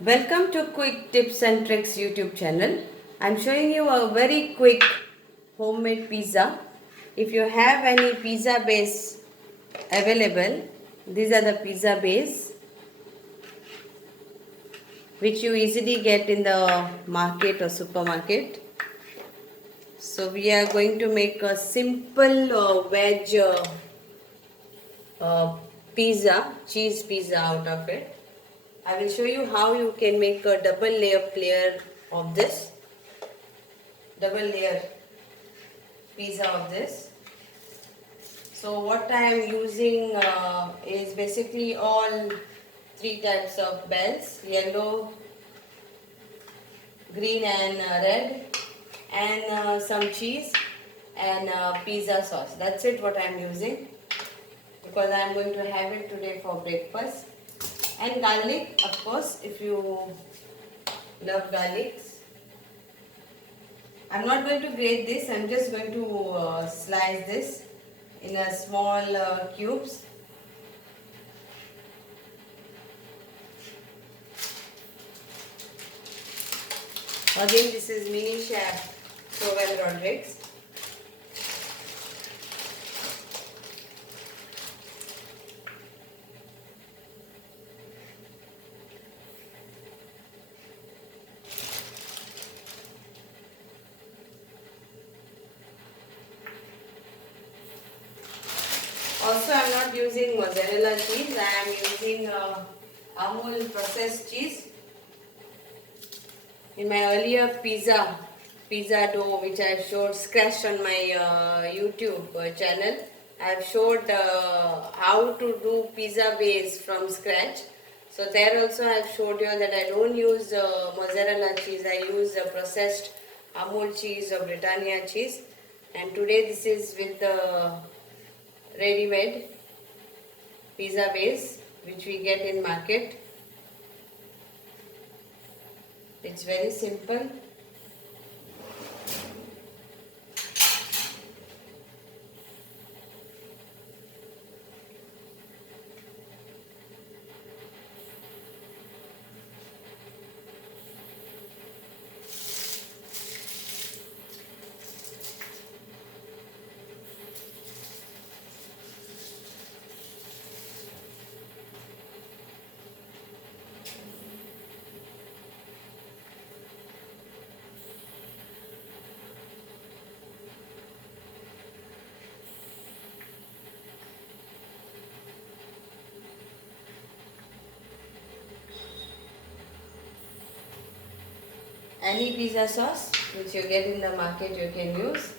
Welcome to Quick Tips and Tricks YouTube channel. I'm showing you a very quick homemade pizza. If you have any pizza base available, these are the pizza base which you easily get in the market or supermarket. So we are going to make a simple veg uh, pizza, cheese pizza out of it. I will show you how you can make a double layer of this. Double layer pizza of this. So what I am using is basically all three types of bells: yellow, green and red, and some cheese and pizza sauce. That's it what I am using, because I am going to have it today for breakfast. And garlic, of course, if you love garlics. I'm not going to grate this, I'm just going to slice this in a small cubes. Again, this is mini chef Joel Rodriguez. Also, I'm not using mozzarella cheese, I am using Amul processed cheese. In my earlier pizza dough, which I have showed scratched on my YouTube channel, I have showed how to do pizza base from scratch. So there also I have showed you that I don't use mozzarella cheese, I use processed Amul cheese or Britannia cheese. And today this is with the ready-made pizza base which we get in market. It's very simple. Any pizza sauce which you get in the market you can use.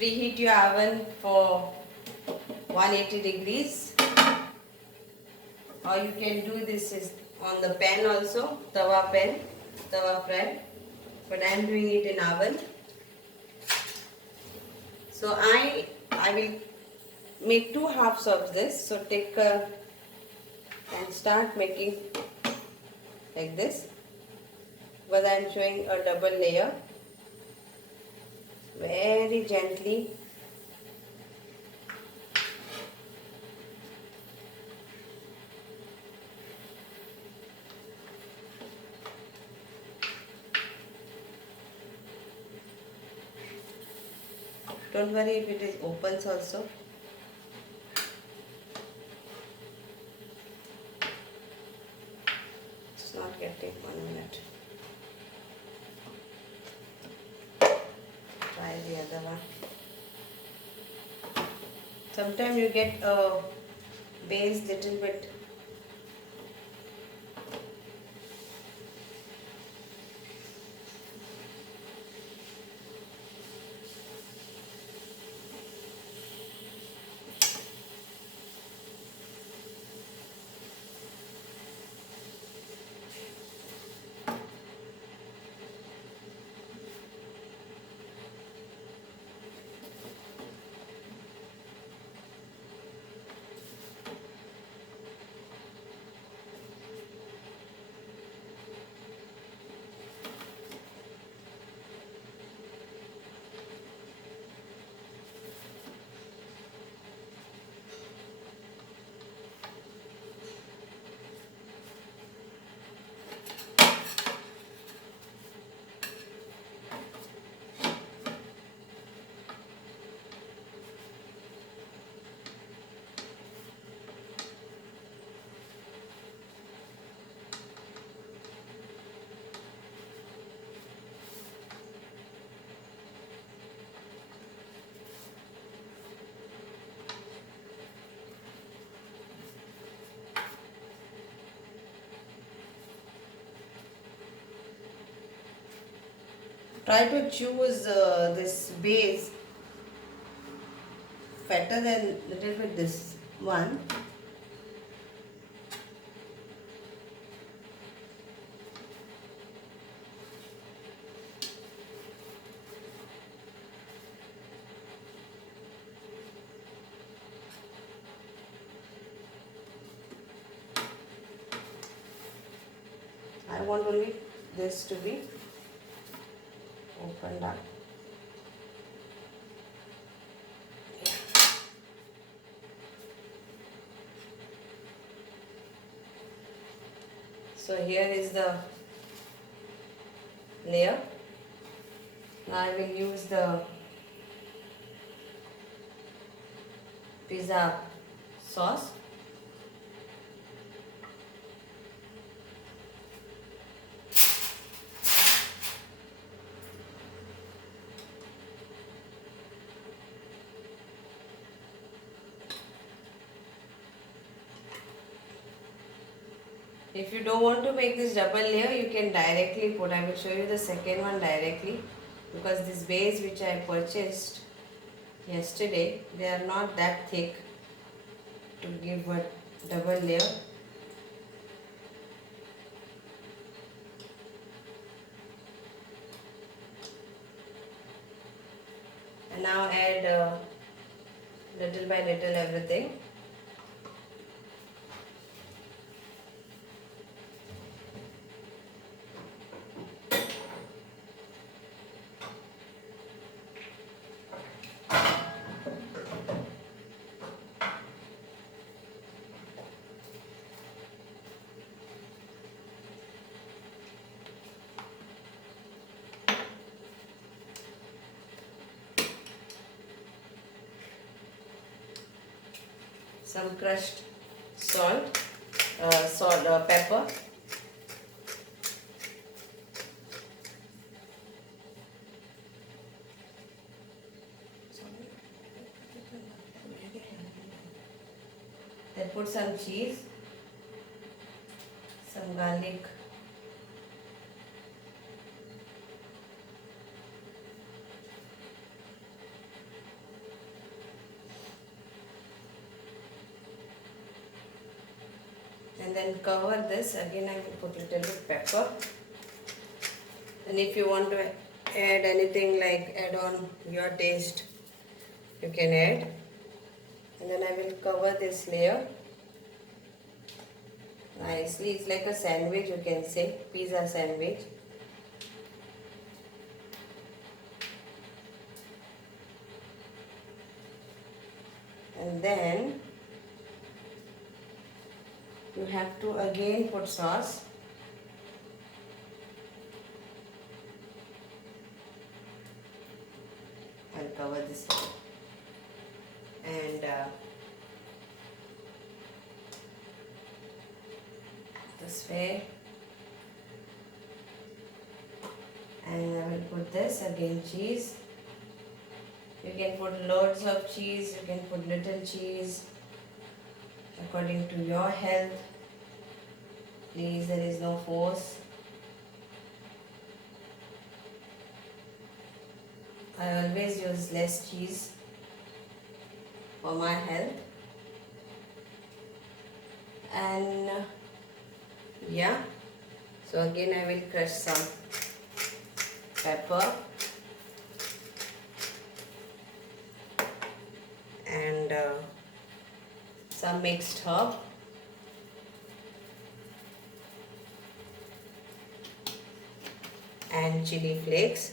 Preheat your oven for 180 degrees, or you can do this is on the pan also, tawa fry, but I am doing it in oven. So I will make two halves of this. So take and start making like this, but I am showing a double layer. Very gently don't worry if it is opens also. It's not getting 1 minute. Try the other one. Sometimes you get a base little bit Try to choose this base fatter than little bit this one. I want only this to be opened up. So here is the layer. Now I will use the pizza sauce. If you don't want to make this double layer, you can directly put. I will show you the second one directly, because this base which I purchased yesterday, they are not that thick to give a double layer. And now add little by little everything. Some crushed pepper. Then put some cheese, some garlic, and then cover this. Again I will put little bit pepper, and if you want to add anything like add on your taste, you can add. And then I will cover this layer nicely. It's like a sandwich, you can say, pizza sandwich. And then you have to again put sauce. I'll cover this one. And this way, and I will put this again cheese. You can put loads of cheese, you can put little cheese according to your health. Please, there is no force. I always use less cheese for my health. And yeah, so again I will crush some pepper and some mixed herb. And chili flakes.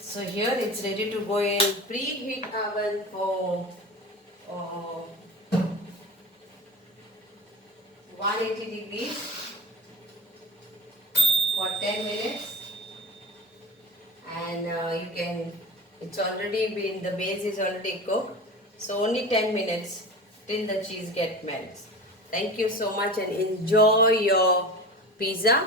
So here it's ready to go in preheat oven for 180 degrees for 10 minutes. And you can, it's already been, the base is already cooked. So only 10 minutes till the cheese get melts. Thank you so much and enjoy your pizza.